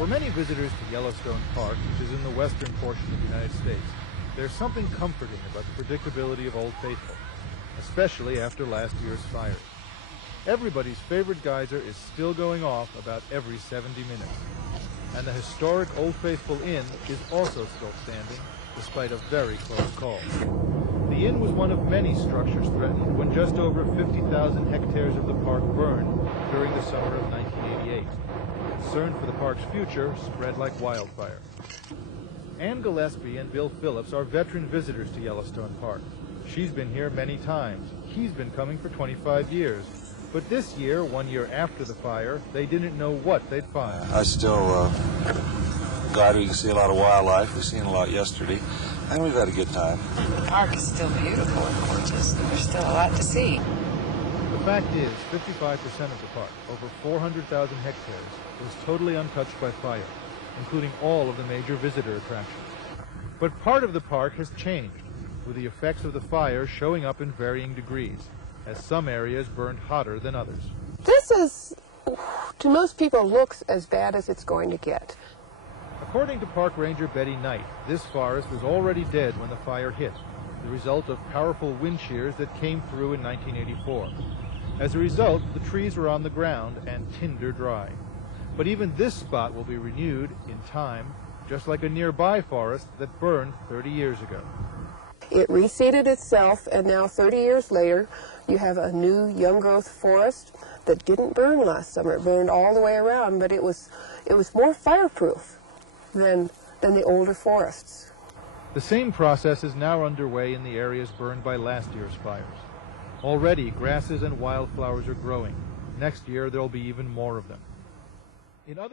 For many visitors to Yellowstone Park, which is in the western portion of the United States, there's something comforting about the predictability of Old Faithful, especially after last year's fires. Everybody's favorite geyser is still going off about every 70 minutes. And the historic Old Faithful Inn is also still standing, despite a very close call. The inn was one of many structures threatened when just over 50,000 hectares of the park burned during the summer of 1988. Concern for the park's future spread like wildfire. Ann Gillespie and Bill Phillips are veteran visitors to Yellowstone Park. She's been here many times. He's been coming for 25 years. But this year, 1 year after the fire, they didn't know what they'd find. I still glad we can see a lot of wildlife. We've seen a lot yesterday, and we've had a good time. The park is still beautiful and gorgeous. There's still a lot to see. The fact is, 55% of the park, over 400,000 hectares, was totally untouched by fire, including all of the major visitor attractions. But part of the park has changed, with the effects of the fire showing up in varying degrees, as some areas burned hotter than others. This is, to most people, looks as bad as it's going to get. According to Park Ranger Betty Knight, this forest was already dead when the fire hit, the result of powerful wind shears that came through in 1984. As a result, the trees were on the ground and tinder dry. But even this spot will be renewed in time, just like a nearby forest that burned 30 years ago. It reseeded itself, and now 30 years later, you have a new young-growth forest that didn't burn last summer. It burned all the way around, but it was more fireproof than the older forests. The same process is now underway in the areas burned by last year's fires. Already, grasses and wildflowers are growing. Next year, there'll be even more of them. In other